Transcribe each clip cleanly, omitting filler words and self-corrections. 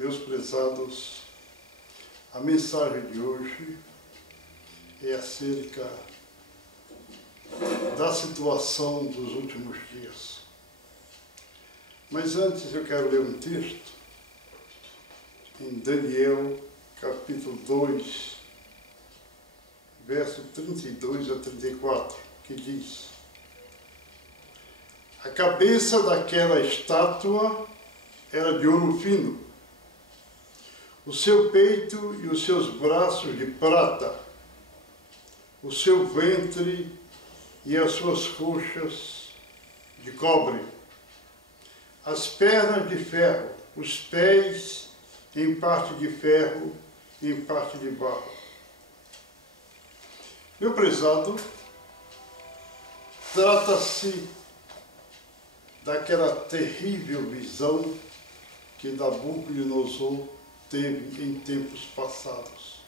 Meus prezados, a mensagem de hoje é acerca da situação dos últimos dias. Mas antes eu quero ler um texto em Daniel, capítulo 2, verso 32 a 34, que diz: a cabeça daquela estátua era de ouro fino, o seu peito e os seus braços de prata, o seu ventre e as suas coxas de cobre, as pernas de ferro, os pés em parte de ferro e em parte de barro. Meu prezado, trata-se daquela terrível visão que Nabucodonosor teve em tempos passados.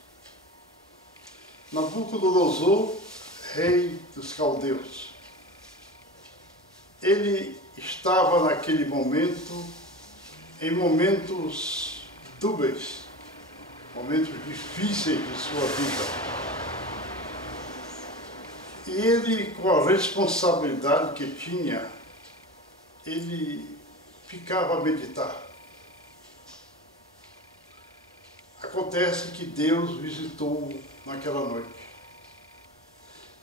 Nabucodonosor, rei dos caldeus, ele estava naquele momento, em momentos dúbios, momentos difíceis de sua vida. E ele, com a responsabilidade que tinha, ele ficava a meditar. Acontece que Deus visitou naquela noite.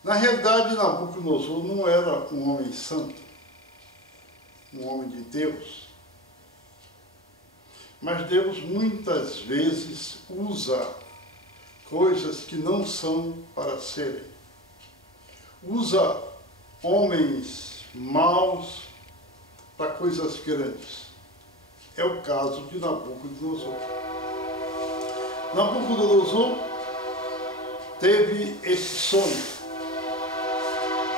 Na realidade, Nabucodonosor não era um homem santo, um homem de Deus. Mas Deus muitas vezes usa coisas que não são para serem. Usa homens maus para coisas grandes. É o caso de Nabucodonosor. Nabucodonosor teve esse sonho,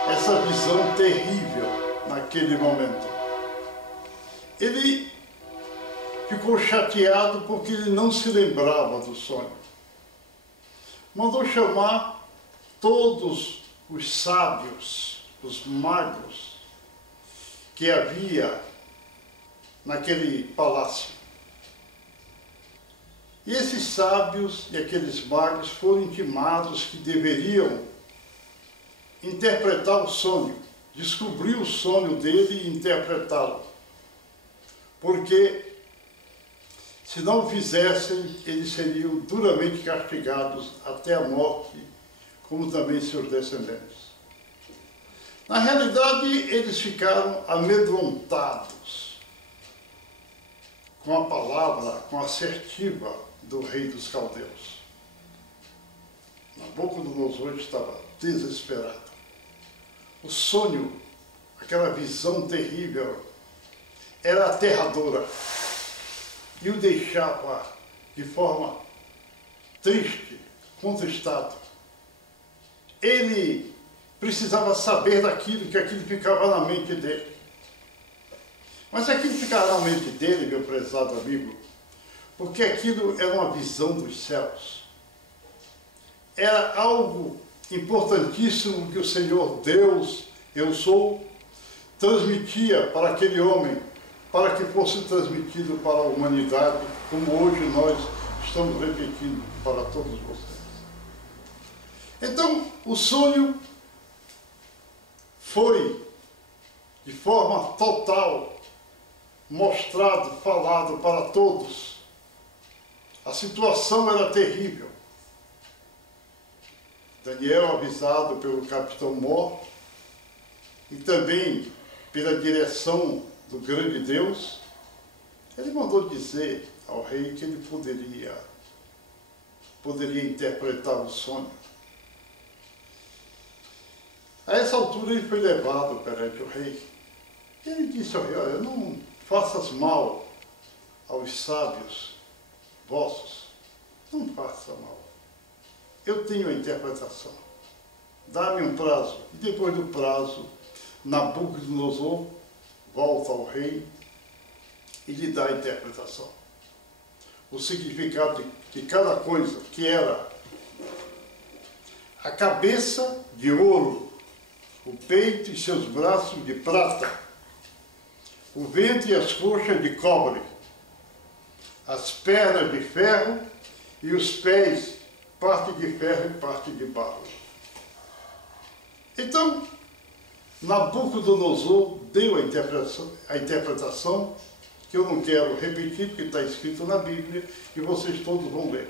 essa visão terrível naquele momento. Ele ficou chateado porque ele não se lembrava do sonho. Mandou chamar todos os sábios, os magos que havia naquele palácio. E esses sábios e aqueles magos foram intimados que deveriam interpretar o sonho, descobrir o sonho dele e interpretá-lo. Porque, se não o fizessem, eles seriam duramente castigados até a morte, como também seus descendentes. Na realidade, eles ficaram amedrontados com a palavra, com a assertiva do rei dos caldeus. Nabucodonosor estava desesperado. O sonho, aquela visão terrível, era aterradora e o deixava de forma triste, contristado. Ele precisava saber daquilo, que aquilo ficava na mente dele. Mas aquilo ficava na mente dele, meu prezado amigo, porque aquilo era uma visão dos céus. Era algo importantíssimo que o Senhor Deus, eu sou, transmitia para aquele homem, para que fosse transmitido para a humanidade, como hoje nós estamos repetindo para todos vocês. Então, o sonho foi, de forma total, mostrado, falado para todos. A situação era terrível. Daniel, avisado pelo capitão Mor e também pela direção do grande Deus, ele mandou dizer ao rei que ele poderia interpretar o sonho. A essa altura ele foi levado perante o rei. Ele disse ao rei: olha, não faças mal aos sábios vossos, não faça mal. Eu tenho a interpretação. Dá-me um prazo. E depois do prazo, Nabucodonosor volta ao rei e lhe dá a interpretação. O significado de cada coisa, que era a cabeça de ouro, o peito e seus braços de prata, o ventre e as coxas de cobre, as pernas de ferro e os pés, parte de ferro e parte de barro. Então, Nabucodonosor deu a interpretação, que eu não quero repetir, porque está escrito na Bíblia, e vocês todos vão ler.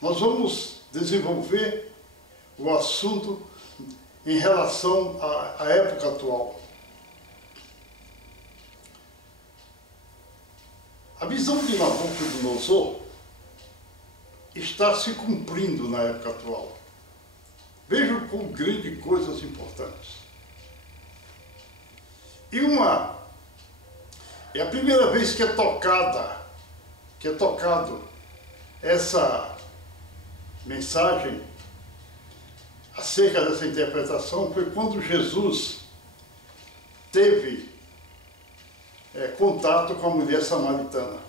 Nós vamos desenvolver o assunto em relação à época atual. A visão de Nabucodonosor está se cumprindo na época atual. Vejam com grandes coisas importantes. É a primeira vez que é tocado essa mensagem acerca dessa interpretação foi quando Jesus teve contato com a mulher samaritana.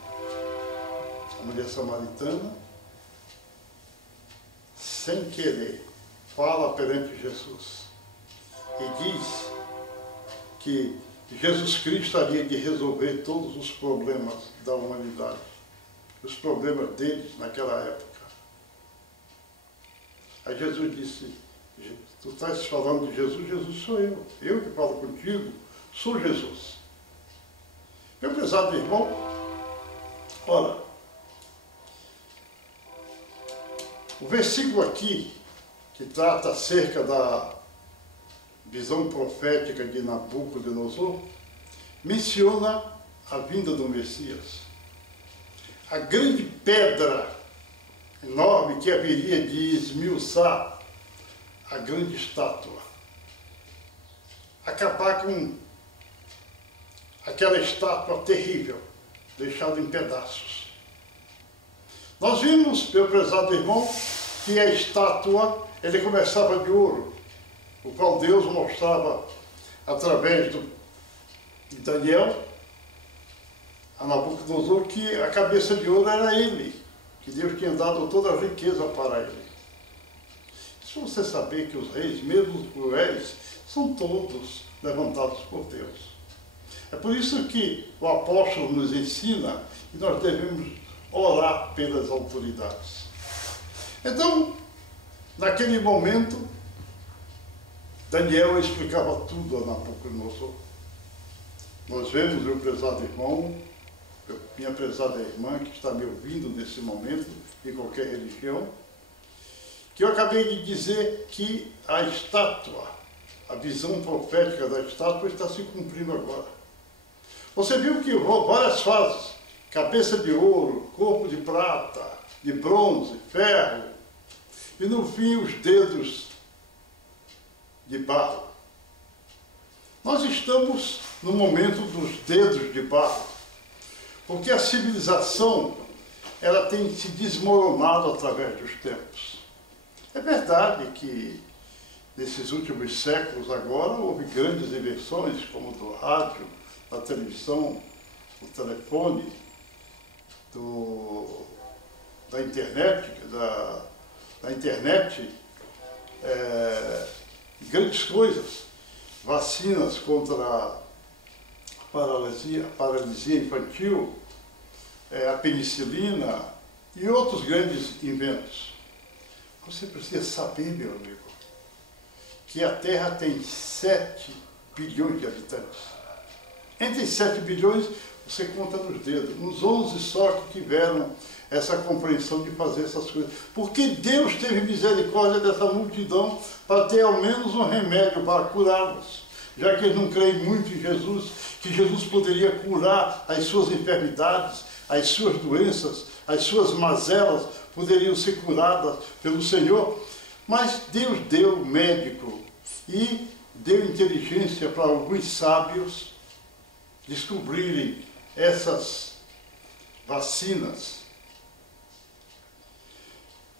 A mulher samaritana, sem querer, fala perante Jesus e diz que Jesus Cristo haveria de resolver todos os problemas da humanidade, os problemas deles naquela época. Aí Jesus disse, tu estás falando de Jesus? Jesus sou eu que falo contigo, sou Jesus. Meu prezado irmão, ora, o versículo aqui, que trata acerca da visão profética de Nabucodonosor, menciona a vinda do Messias. A grande pedra enorme que haveria de esmiuçar a grande estátua. Acabar com aquela estátua terrível, deixada em pedaços. Nós vimos, meu prezado irmão, que a estátua, ele começava de ouro, o qual Deus mostrava através de Daniel a Nabucodonosor que a cabeça de ouro era ele, que Deus tinha dado toda a riqueza para ele. Se você saber que os reis, mesmo os cruéis, são todos levantados por Deus. É por isso que o apóstolo nos ensina que nós devemos orar pelas autoridades. Então, naquele momento, Daniel explicava tudo a Nabucodonosor. Nós vemos, meu prezado irmão, minha prezada irmã que está me ouvindo nesse momento, em qualquer religião, que eu acabei de dizer que a estátua, a visão profética da estátua está se cumprindo agora. Você viu que várias fases, cabeça de ouro, corpo de prata, de bronze, ferro, e no fim os dedos de barro. Nós estamos no momento dos dedos de barro, porque a civilização ela tem se desmoronado através dos tempos. É verdade que nesses últimos séculos agora houve grandes invenções, como do rádio, da televisão, do telefone, da internet, grandes coisas, vacinas contra a paralisia infantil, a penicilina e outros grandes inventos. Você precisa saber, meu amigo, que a Terra tem 7 bilhões de habitantes. Entre 7 bilhões, você conta nos dedos, uns 11 só que tiveram essa compreensão de fazer essas coisas. Porque Deus teve misericórdia dessa multidão para ter ao menos um remédio para curá-los, já que eles não creem muito em Jesus, que Jesus poderia curar as suas enfermidades, as suas doenças, as suas mazelas poderiam ser curadas pelo Senhor. Mas Deus deu médico e deu inteligência para alguns sábios descobrirem essas vacinas.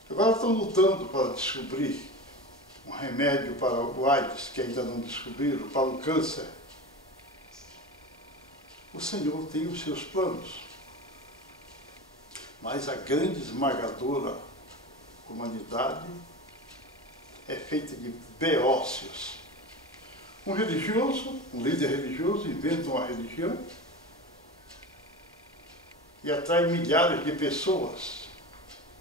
Agora estão lutando para descobrir um remédio para o AIDS, que ainda não descobriram, para o câncer. O Senhor tem os seus planos. Mas a grande esmagadora humanidade é feita de beócios. Um religioso, um líder religioso, inventa uma religião e atrai milhares de pessoas.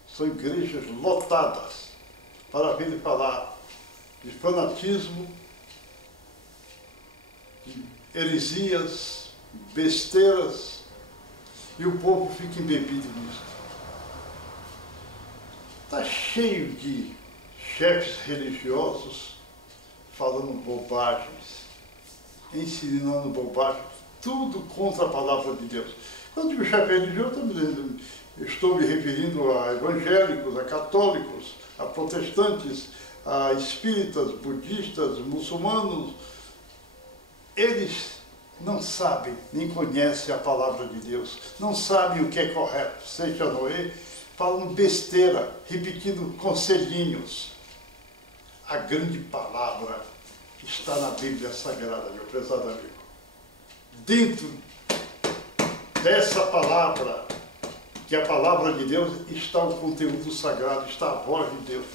São igrejas lotadas para vir falar de fanatismo, de heresias, besteiras, e o povo fica embebido nisso. Está cheio de chefes religiosos falando bobagens, ensinando bobagens, tudo contra a palavra de Deus. Quando digo chefe religioso, estou me referindo a evangélicos, a católicos, a protestantes, a espíritas, budistas, muçulmanos. Eles não sabem, nem conhecem a palavra de Deus, não sabem o que é correto. Seja Noé, falam besteira, repetindo conselhinhos. A grande palavra está na Bíblia Sagrada, meu prezado amigo. Dentro dessa palavra, que é a palavra de Deus, está o conteúdo sagrado, está a voz de Deus.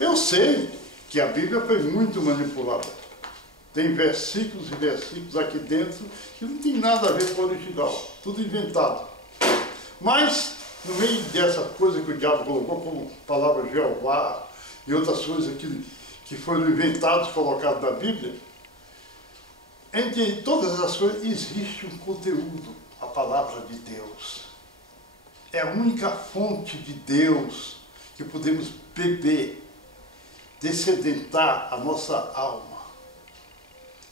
Eu sei que a Bíblia foi muito manipulada. Tem versículos e versículos aqui dentro que não tem nada a ver com o original, tudo inventado. Mas, no meio dessa coisa que o diabo colocou como palavra Jeová e outras coisas que foram inventadas, colocadas na Bíblia, entre todas as coisas existe um conteúdo, a palavra de Deus. É a única fonte de Deus que podemos beber, descedentar a nossa alma.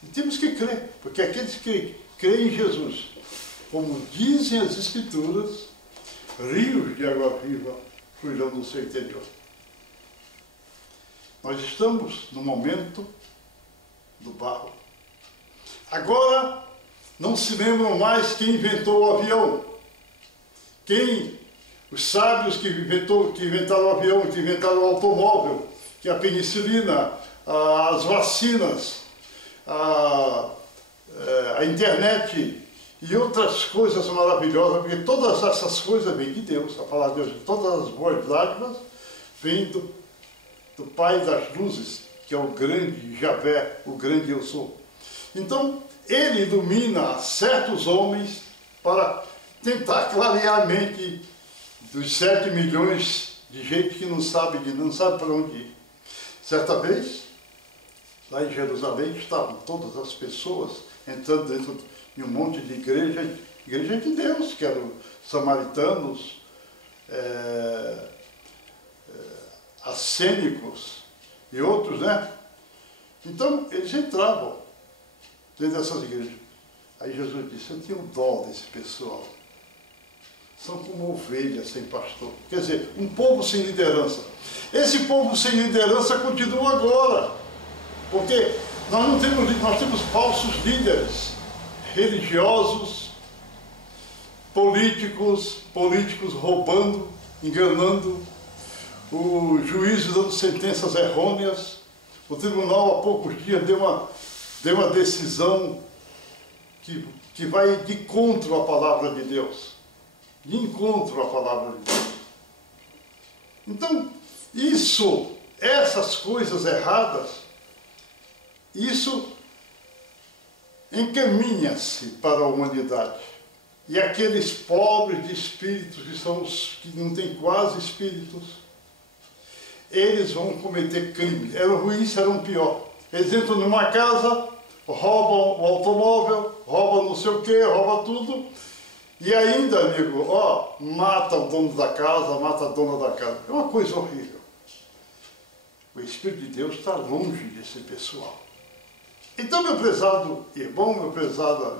E temos que crer, porque aqueles que creem em Jesus, como dizem as Escrituras, rios de água viva fluirão do seu interior. Nós estamos no momento do barro. Agora, não se lembram mais quem inventou o avião. Os sábios que inventaram o avião, que inventaram o automóvel, que é a penicilina, as vacinas, a internet e outras coisas maravilhosas, porque todas essas coisas vêm de Deus, a palavra de Deus, todas as boas dádivas vêm do Pai das luzes, que é o grande Javé, o grande Eu Sou. Então, ele ilumina certos homens para tentar clarear a mente dos 7 milhões de gente que não sabe para onde ir. Certa vez, lá em Jerusalém, estavam todas as pessoas entrando dentro de um monte de igreja de Deus, que eram samaritanos, assênicos e outros, né? Então, eles entravam dentro dessas igrejas. Aí Jesus disse, eu tenho dó desse pessoal. São como ovelhas sem pastor. Quer dizer, um povo sem liderança. Esse povo sem liderança continua agora. Porque nós temos falsos líderes religiosos, políticos roubando, enganando, o juiz dando sentenças errôneas. O tribunal há poucos dias deu uma decisão que vai de encontro à palavra de Deus. De encontro à palavra de Deus. Então, essas coisas erradas, isso encaminha-se para a humanidade. E aqueles pobres de espíritos, que são os que não têm quase espíritos, eles vão cometer crimes. Eram ruins, serão pior. Eles entram numa casa, roubam o automóvel, roubam não sei o que, roubam tudo. E ainda, amigo, mata o dono da casa, mata a dona da casa. É uma coisa horrível. O Espírito de Deus está longe desse pessoal. Então, meu prezado irmão,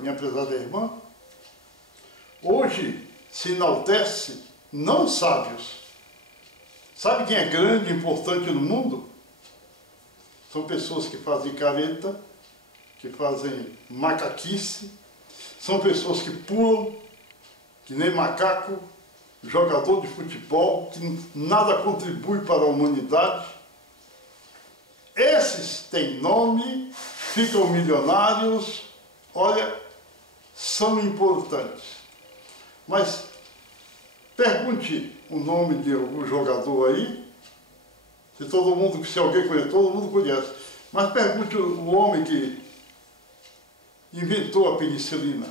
minha prezada irmã, hoje se enaltece não sábios. Sabe quem é grande e importante no mundo? São pessoas que fazem careta, que fazem macaquice, são pessoas que pulam, que nem macaco, jogador de futebol, que nada contribui para a humanidade. Esses têm nome, ficam milionários, olha, são importantes. Mas pergunte o nome de algum jogador aí, se alguém conhece, todo mundo conhece. Mas pergunte o homem que inventou a penicilina.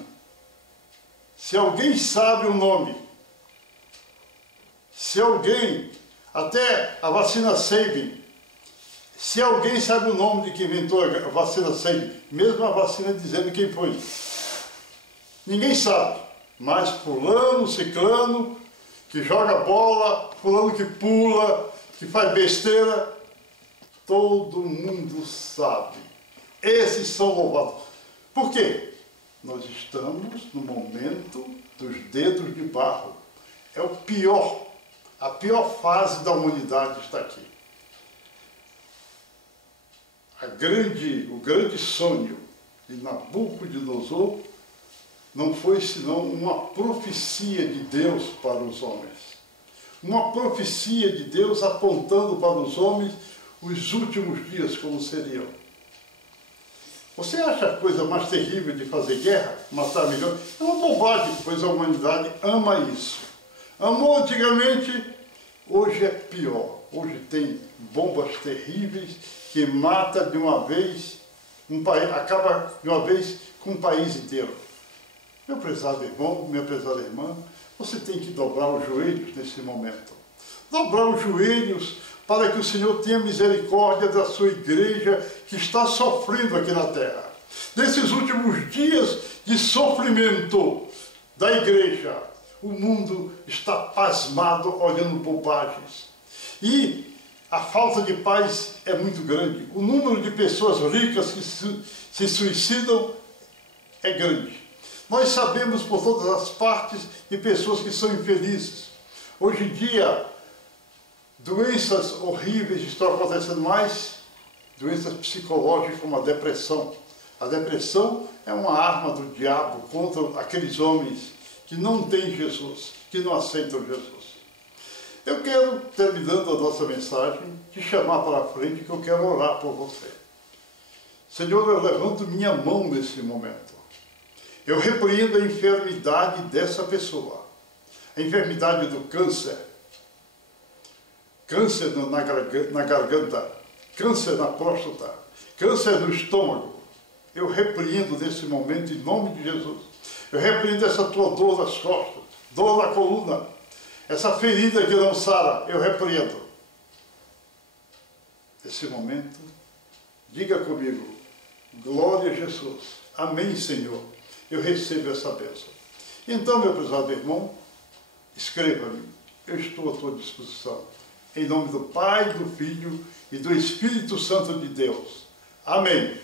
Se alguém sabe o nome, Se alguém, até a vacina Sabin, se alguém sabe o nome de quem inventou a vacina Sabin, mesmo a vacina dizendo quem foi, ninguém sabe, mas fulano, ciclano, que joga bola, fulano que pula, que faz besteira, todo mundo sabe. Esses são louvados. Por quê? Nós estamos no momento dos dedos de barro. É o pior, a pior fase da humanidade está aqui. O grande sonho de Nabucodonosor não foi senão uma profecia de Deus para os homens. Uma profecia de Deus apontando para os homens os últimos dias como seriam. Você acha a coisa mais terrível de fazer guerra, matar milhões? É uma bobagem, pois a humanidade ama isso. Amou antigamente, hoje é pior. Hoje tem bombas terríveis que matam de uma vez, acaba de uma vez com um país inteiro. Meu prezado irmão, minha prezada irmã, você tem que dobrar os joelhos nesse momento. Dobrar os joelhos para que o Senhor tenha misericórdia da sua igreja que está sofrendo aqui na terra. Nesses últimos dias de sofrimento da igreja, o mundo está pasmado olhando bobagens. E a falta de paz é muito grande. O número de pessoas ricas que se suicidam é grande. Nós sabemos por todas as partes de pessoas que são infelizes. Hoje em dia, doenças horríveis estão acontecendo mais, doenças psicológicas como a depressão. A depressão é uma arma do diabo contra aqueles homens que não têm Jesus, que não aceitam Jesus. Eu quero, terminando a nossa mensagem, te chamar para a frente que eu quero orar por você. Senhor, eu levanto minha mão nesse momento. Eu repreendo a enfermidade dessa pessoa. A enfermidade do câncer. Câncer na garganta. Câncer na próstata. Câncer no estômago. Eu repreendo nesse momento em nome de Jesus. Eu repreendo essa tua dor nas costas. Dor na coluna. Essa ferida que não sara. Eu repreendo. Nesse momento, diga comigo. Glória a Jesus. Amém, Senhor. Eu recebo essa bênção. Então, meu prezado irmão, escreva-me. Eu estou à tua disposição. Em nome do Pai, do Filho e do Espírito Santo de Deus. Amém.